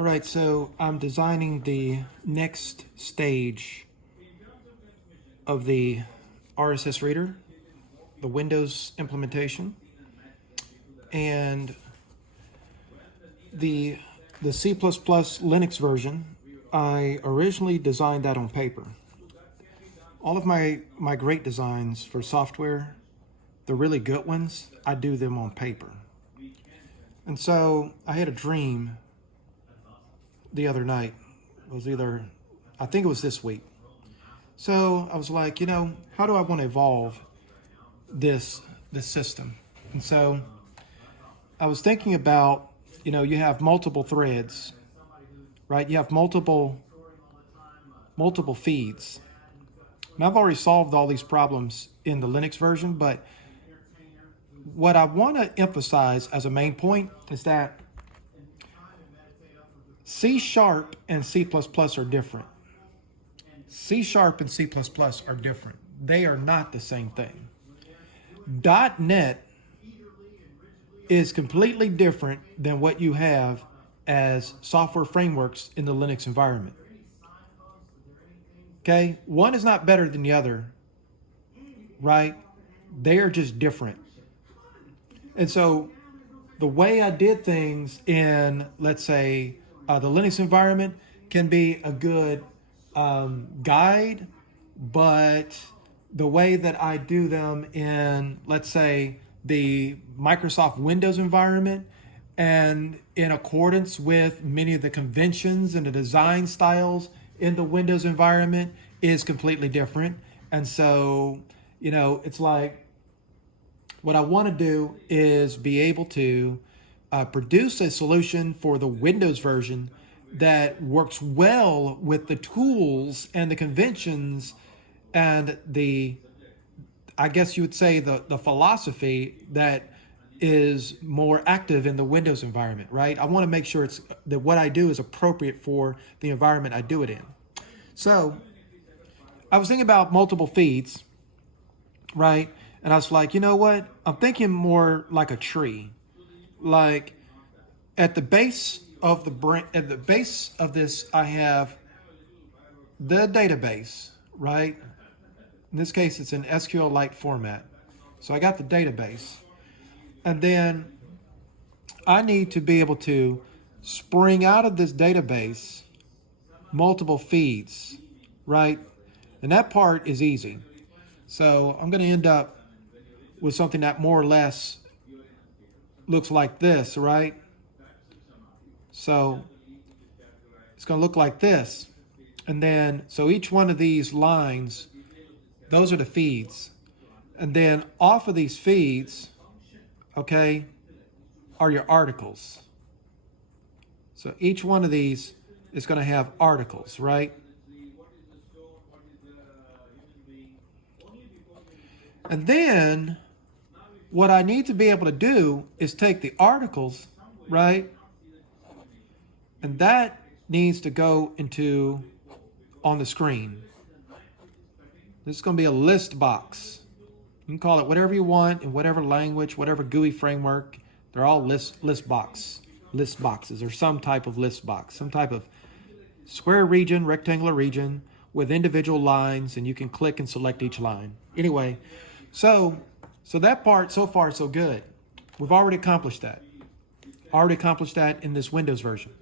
All right, so I'm designing the next stage of the RSS reader, the Windows implementation, and the C++ Linux version. I originally designed that on paper. All of my great designs for software, the really good ones, I do them on paper. And so I had a dream the other night. It was I think it was this week. So I was like, how do I want to evolve this system? And so I was thinking about, you have multiple threads, right? You have multiple feeds. And I've already solved all these problems in the Linux version, but what I want to emphasize as a main point is that C# and C++ are different. C# and C++ are different. They are not the same thing. .NET is completely different than what you have as software frameworks in the Linux environment. Okay? One is not better than the other, right? They are just different. And so the way I did things in, let's say, the Linux environment can be a good guide, but the way that I do them in, let's say, the Microsoft Windows environment and in accordance with many of the conventions and the design styles in the Windows environment is completely different. And so, it's like what I want to do is be able to produce a solution for the Windows version that works well with the tools and the conventions and I guess you would say the philosophy that is more active in the Windows environment, right? I want to make sure that what I do is appropriate for the environment I do it in. So I was thinking about multiple feeds, right? And I was like, you know what? I'm thinking more like a tree. Like at the base of this, I have the database, right? In this case, it's in SQLite format. So I got the database. And then I need to be able to spring out of this database multiple feeds, right? And that part is easy. So I'm going to end up with something that more or less looks like this, right? So it's going to look like this. And then, so each one of these lines, those are the feeds. And then off of these feeds, okay, are your articles. So each one of these is going to have articles, right? And then what I need to be able to do is take the articles, right? And that needs to go on the screen. This is going to be a list box. You can call it whatever you want in whatever language, whatever GUI framework. They're all list boxes, or some type of list box, some type of square region, rectangular region with individual lines, and you can click and select each line. Anyway, so that part, so far, so good. We've already accomplished that. In this Windows version.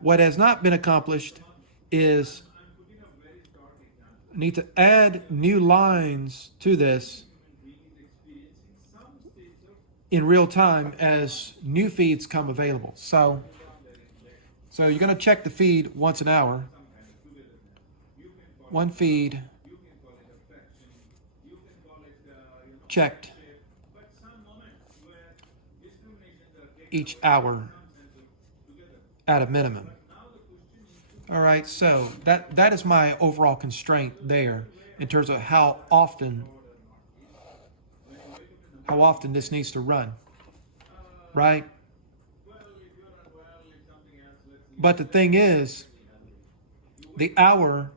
What has not been accomplished is I need to add new lines to this in real time as new feeds come available. So you're going to check the feed once an hour. One feed checked each hour at a minimum. All right, so that is my overall constraint there in terms of how often this needs to run, right? But the thing is, the hour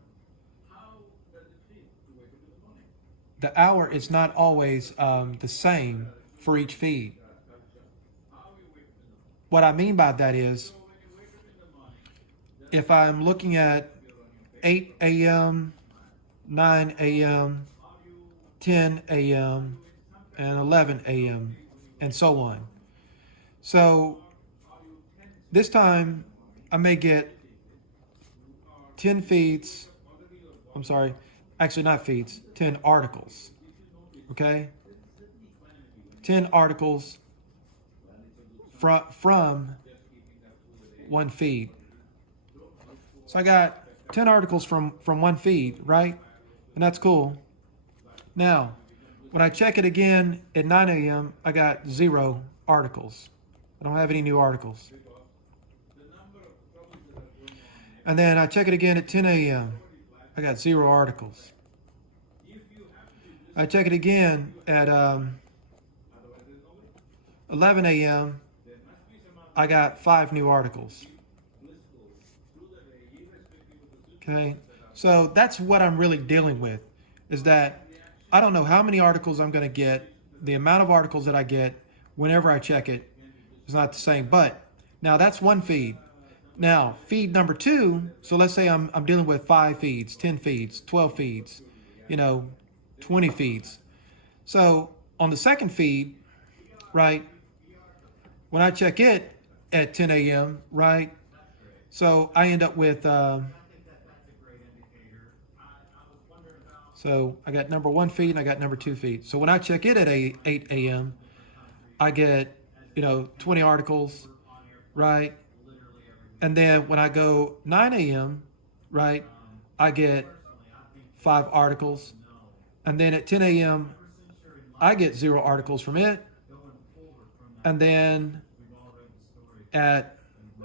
is not always the same for each feed. What I mean by that is if I'm looking at 8 a.m., 9 a.m., 10 a.m., and 11 a.m., and so on. So this time I may get 10 feeds, I'm sorry, actually not feeds, 10 articles, okay? 10 articles from one feed. So I got 10 articles from one feed, right? And that's cool. Now, when I check it again at 9 a.m., I got 0 articles. I don't have any new articles. And then I check it again at 10 a.m. I got 0 articles. I check it again at 11 a.m. I got 5 new articles. Okay, so that's what I'm really dealing with, is that I don't know how many articles I'm going to get. The amount of articles that I get whenever I check it is not the same. But now that's one feed. Now feed number 2. So let's say I'm dealing with 5 feeds, 10 feeds, 12 feeds, 20 feeds. So on the second feed, right, when I check it at 10 a.m., right, so I end up with so I got number 1 feed and I got number 2 feed. So when I check it at 8 a.m., I get, 20 articles, right? And then when I go 9 a.m., right, I get 5 articles. And then at 10 a.m., I get 0 articles from it. And then at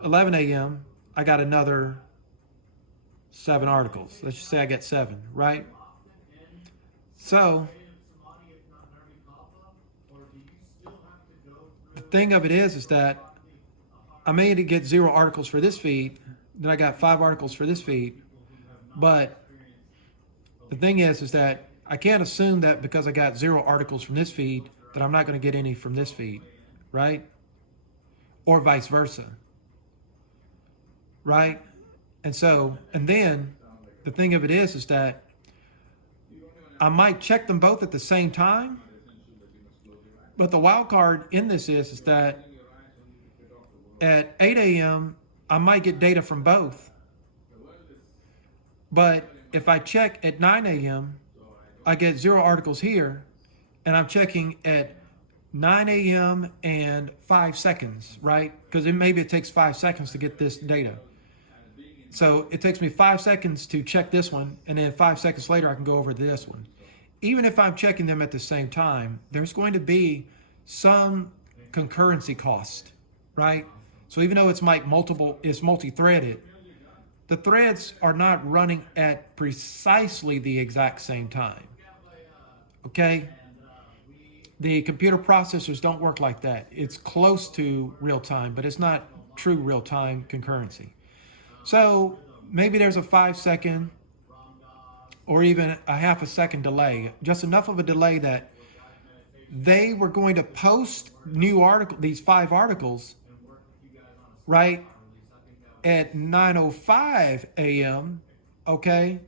11 a.m., I got another 7 articles. Let's just say I get 7, right? So the thing of it is that I may get 0 articles for this feed, then I got 5 articles for this feed. But the thing is that I can't assume that because I got 0 articles from this feed that I'm not going to get any from this feed, right? Or vice versa, right? And then the thing of it is that I might check them both at the same time, but the wild card in this is that at 8 a.m., I might get data from both. But if I check at 9 a.m., I get 0 articles here, and I'm checking at 9 a.m. and 5 seconds, right? Because maybe it takes 5 seconds to get this data. So it takes me 5 seconds to check this one, and then 5 seconds later I can go over to this one. Even if I'm checking them at the same time, there's going to be some concurrency cost, right? So even though it's multi-threaded, the threads are not running at precisely the exact same time, okay? The computer processors don't work like that. It's close to real time, but it's not true real-time concurrency. So maybe there's a 5-second or even a half a second delay, just enough of a delay that they were going to post these 5 articles, right, at 9:05 a.m., okay?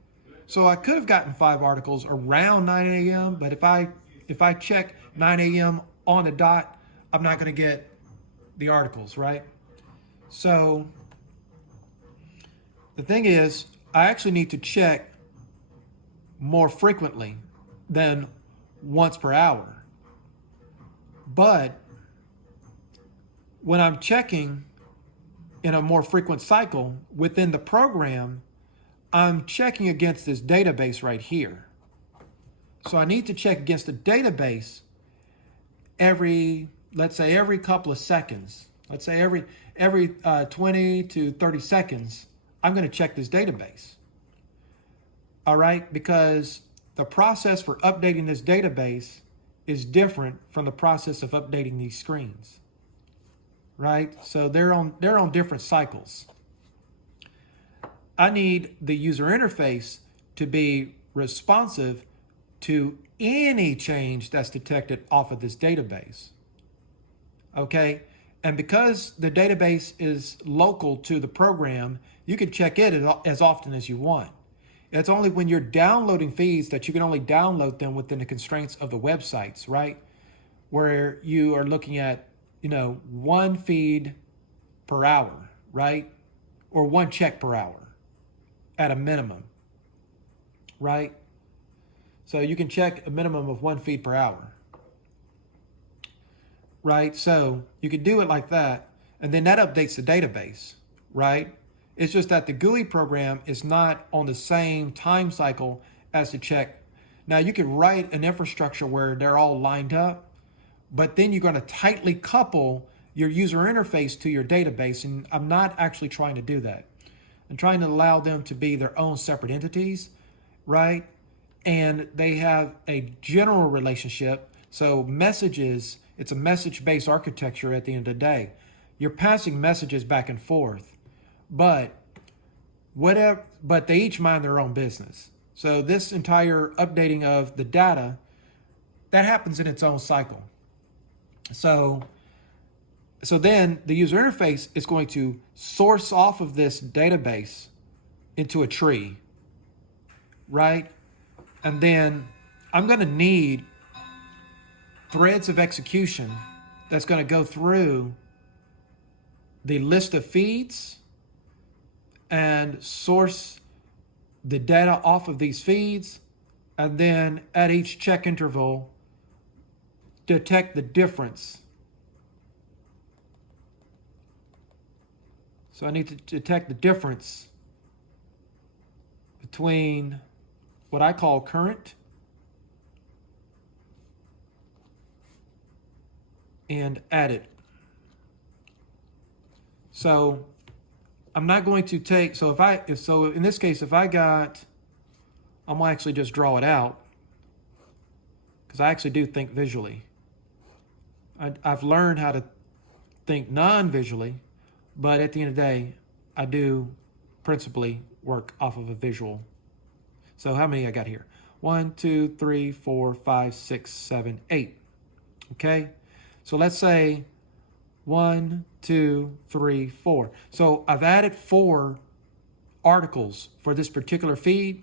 So I could have gotten 5 articles around 9 a.m., but if I check 9 a.m. on the dot, I'm not going to get the articles, right? So the thing is, I actually need to check more frequently than once per hour. But when I'm checking in a more frequent cycle within the program, I'm checking against this database right here. So I need to check against the database let's say every couple of seconds. Let's say every 20 to 30 seconds, I'm going to check this database. All right, because the process for updating this database is different from the process of updating these screens. Right? So they're on different cycles. I need the user interface to be responsive to any change that's detected off of this database. Okay? And because the database is local to the program, you can check it as often as you want. It's only when you're downloading feeds that you can only download them within the constraints of the websites, right? Where you are looking at, one feed per hour, right? Or one check per hour at a minimum, right? So you can check a minimum of one feed per hour, right? So you could do it like that, and then that updates the database, right? It's just that the GUI program is not on the same time cycle as the check. Now you could write an infrastructure where they're all lined up, but then you're going to tightly couple your user interface to your database, and I'm not actually trying to do that. I'm trying to allow them to be their own separate entities, right? And they have a general relationship. So messages, it's a message-based architecture at the end of the day. You're passing messages back and forth, but they each mind their own business. So this entire updating of the data, that happens in its own cycle. So then the user interface is going to source off of this database into a tree, right? And then I'm going to need threads of execution that's going to go through the list of feeds and source the data off of these feeds, and then at each check interval, detect the difference. So I need to detect the difference between what I call current and added. So I'm not going to take, so in this case, if I got, I'm gonna actually just draw it out because I actually do think visually. I've learned how to think non-visually, but at the end of the day, I do principally work off of a visual. So how many I got here? 1, 2, 3, 4, 5, 6, 7, 8. Okay, so let's say 1, 2, 3, 4. So I've added 4 articles for this particular feed.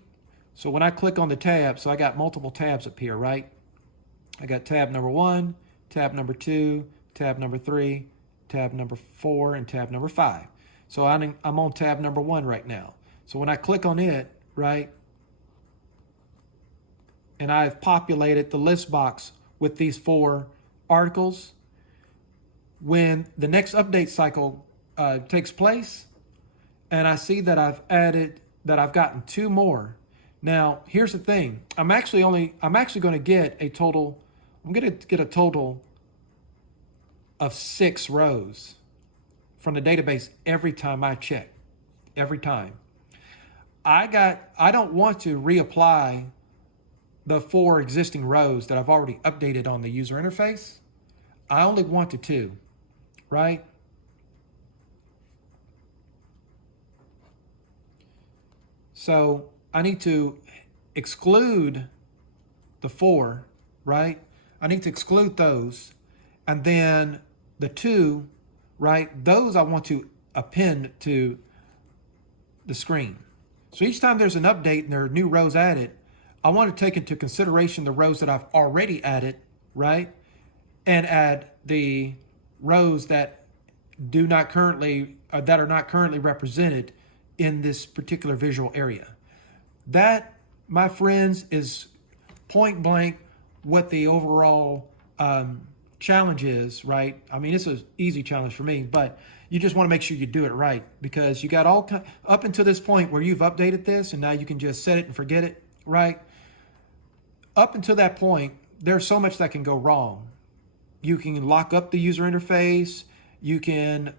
So when I click on the tab, so I got multiple tabs up here, right? I got tab number 1, tab number 2, tab number 3, tab number 4, and tab number 5. So I'm on tab number 1 right now. So when I click on it, right, and I've populated the list box with these 4 articles, when the next update cycle takes place, and I see that I've gotten 2 more. Now, here's the thing. I'm actually going to get a total of 6 rows from the database every time I check. Every time. I don't want to reapply the 4 existing rows that I've already updated on the user interface. I only want the 2, right? So I need to exclude the 4, right? I need to exclude those. And then the 2, right? Those I want to append to the screen. So each time there's an update and there are new rows added, I want to take into consideration the rows that I've already added, right? And add the rows that are not currently represented in this particular visual area. That, my friends, is point blank what the overall challenge is, right? I mean, it's an easy challenge for me, but you just want to make sure you do it right, because you got up until this point where you've updated this and now you can just set it and forget it, right? Up until that point, there's so much that can go wrong. You can lock up the user interface. You can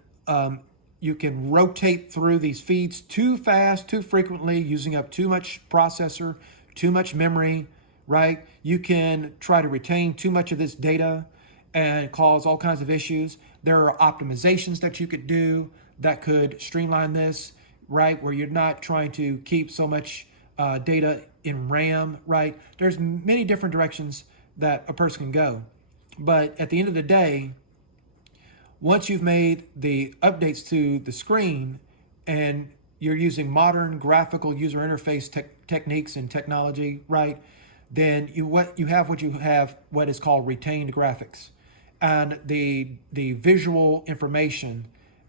rotate through these feeds too fast, too frequently, using up too much processor, too much memory, right? You can try to retain too much of this data and cause all kinds of issues. There are optimizations that you could do that could streamline this, right? Where you're not trying to keep so much data in RAM, right? There's many different directions that a person can go. But at the end of the day, Once you've made the updates to the screen and you're using modern graphical user interface techniques and technology, right? Then what you have what is called retained graphics, and the visual information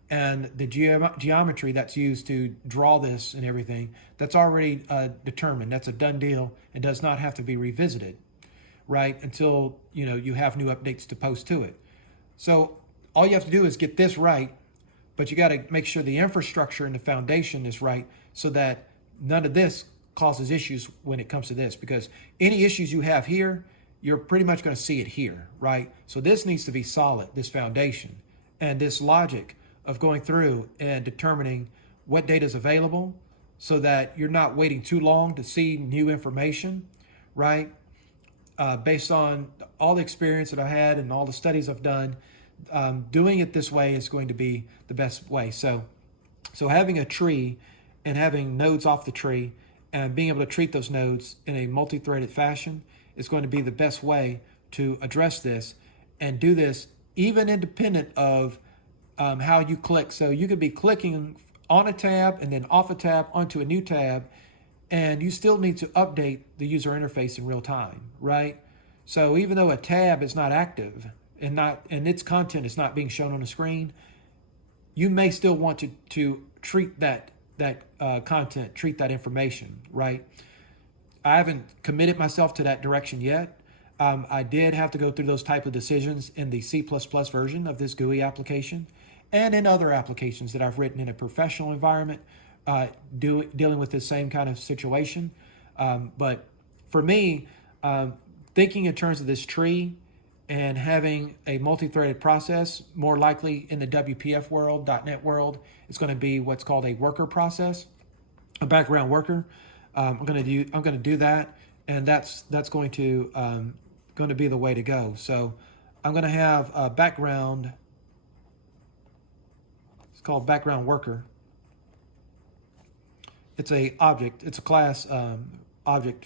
and the geometry that's used to draw this and everything, that's already determined. That's a done deal and does not have to be revisited, right? Until you have new updates to post to it. So all you have to do is get this right, but you got to make sure the infrastructure and the foundation is right so that none of this causes issues when it comes to this, because any issues you have here, you're pretty much going to see it here, right? So this needs to be solid, this foundation, and this logic of going through and determining what data is available so that you're not waiting too long to see new information, right? Based on all the experience that I had and all the studies I've done, doing it this way is going to be the best way. So having a tree and having nodes off the tree and being able to treat those nodes in a multi-threaded fashion is going to be the best way to address this and do this even independent of how you click. So you could be clicking on a tab and then off a tab onto a new tab, and you still need to update the user interface in real time, right? So even though a tab is not active and its content is not being shown on the screen, you may still want to treat that content, treat that information, right? I haven't committed myself to that direction yet. I did have to go through those type of decisions in the C++ version of this GUI application and in other applications that I've written in a professional environment dealing with this same kind of situation. But for me, thinking in terms of this tree and having a multi-threaded process, more likely in the WPF world, .NET world, it's going to be what's called a worker process, a background worker. I'm going to do that, and that's going to be the way to go. So I'm going to have a background. It's called background worker. It's a object. It's a class object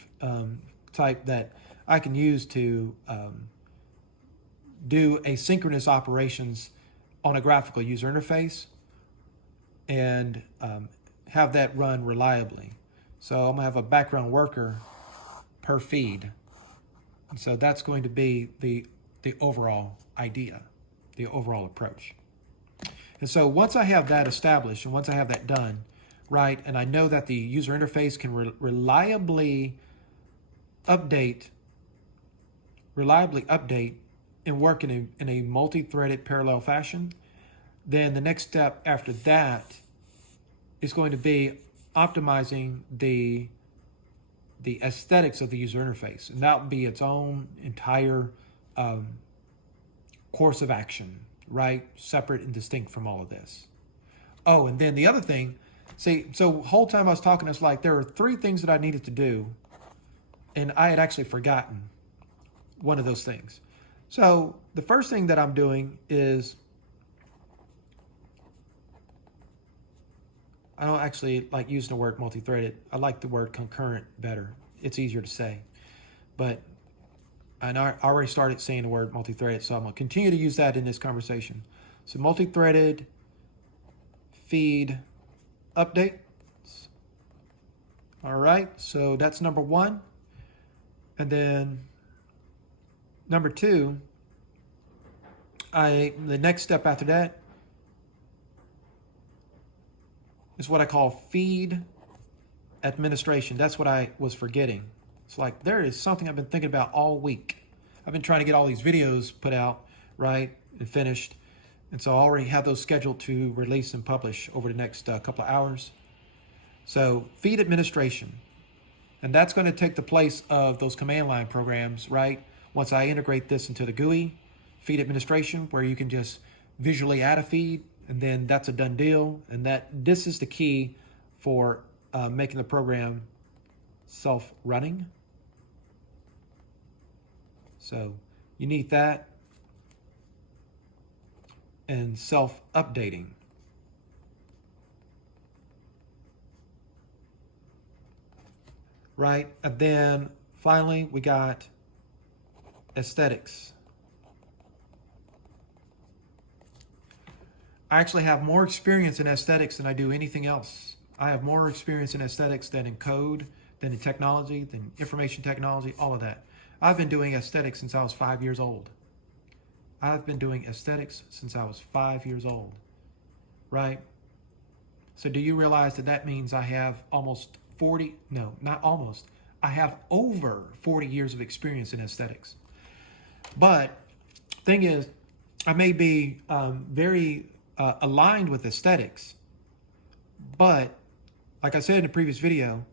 type that I can use to do asynchronous operations on a graphical user interface and have that run reliably. So I'm gonna have a background worker per feed. And so that's going to be the overall idea, the overall approach. And so once I have that established and once I have that done, right, and I know that the user interface can reliably update and work in a multi-threaded parallel fashion, then the next step after that is going to be optimizing the aesthetics of the user interface, and that will be its own entire course of action, right? Separate and distinct from all of this. Oh, and then the other thing, see, so the whole time I was talking, it's like there were 3 things that I needed to do, and I had actually forgotten one of those things. So the first thing that I'm doing is, I don't actually like using the word multi-threaded. I like the word concurrent better. It's easier to say. But I already started saying the word multi-threaded, so I'm going to continue to use that in this conversation. So multi-threaded feed update. All right, so that's number 1. And then number 2, the next step after that is what I call feed administration. That's what I was forgetting. It's like there is something I've been thinking about all week. I've been trying to get all these videos put out, right, and finished. And so I already have those scheduled to release and publish over the next couple of hours. So feed administration. And that's going to take the place of those command line programs, right? Once I integrate this into the GUI, feed administration, where you can just visually add a feed, and then that's a done deal. And this is the key for making the program self-running. So you need that, and self-updating. Right, and then finally we got aesthetics. I actually have more experience in aesthetics than I do anything else. I have more experience in aesthetics than in code, than in technology, than information technology, all of that. I've been doing aesthetics since I was 5 years old. I've been doing aesthetics since I was 5 years old, right? So do you realize that that means I have almost 40, no, not almost, I have over 40 years of experience in aesthetics. But thing is, I may be very aligned with aesthetics, but like I said in the previous video,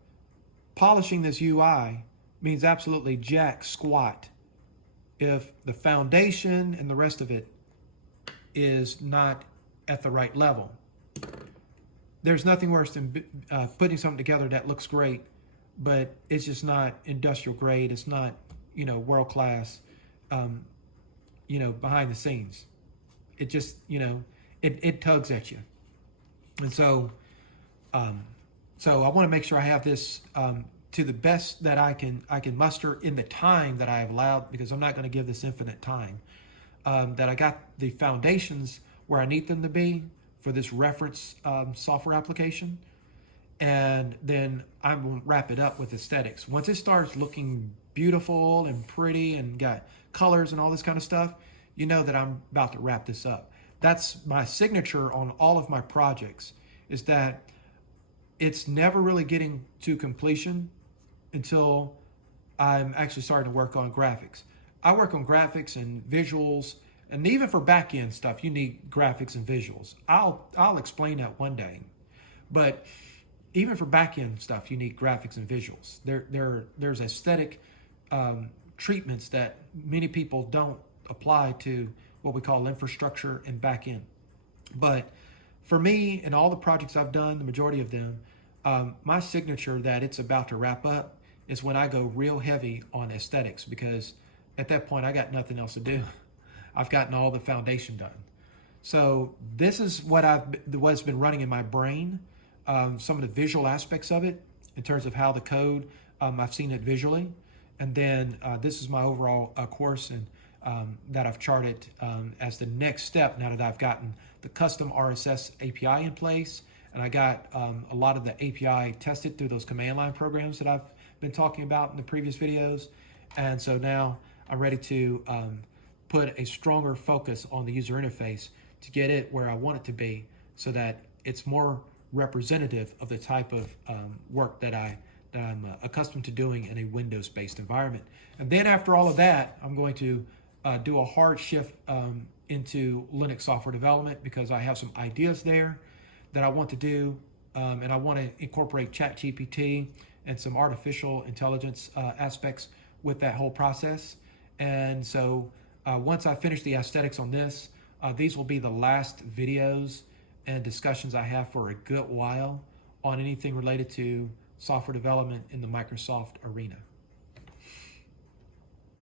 polishing this UI means absolutely jack squat if the foundation and the rest of it is not at the right level. There's nothing worse than putting something together that looks great, but it's just not industrial grade. It's not, world class, behind the scenes. It just, it tugs at you. And so I want to make sure I have this to the best that I can muster in the time that I have allowed, because I'm not going to give this infinite time. That I got the foundations where I need them to be for this reference software application, and then I'm going to wrap it up with aesthetics. Once it starts looking beautiful and pretty and got colors and all this kind of stuff, you know that I'm about to wrap this up. That's my signature on all of my projects, is that it's never really getting to completion until I'm actually starting to work on graphics. I work on graphics and visuals, and even for back-end stuff, you need graphics and visuals. I'll explain that one day. But even for back-end stuff, you need graphics and visuals. There's aesthetic treatments that many people don't apply to what we call infrastructure and back-end. But for me and all the projects I've done, the majority of them, my signature that it's about to wrap up is when I go real heavy on aesthetics, because at that point I got nothing else to do. I've gotten all the foundation done. So this is what's been running in my brain, some of the visual aspects of it in terms of how the code, I've seen it visually. And then this is my overall course and that I've charted as the next step now that I've gotten the custom RSS API in place, and I got a lot of the API tested through those command line programs that I've been talking about in the previous videos. And so now I'm ready to put a stronger focus on the user interface to get it where I want it to be, so that it's more representative of the type of work that I'm accustomed to doing in a Windows-based environment. And then after all of that, I'm going to do a hard shift into Linux software development, because I have some ideas there that I want to do, and I want to incorporate ChatGPT and some artificial intelligence aspects with that whole process. And so once I finish the aesthetics on this, these will be the last videos and discussions I have for a good while on anything related to software development in the Microsoft arena.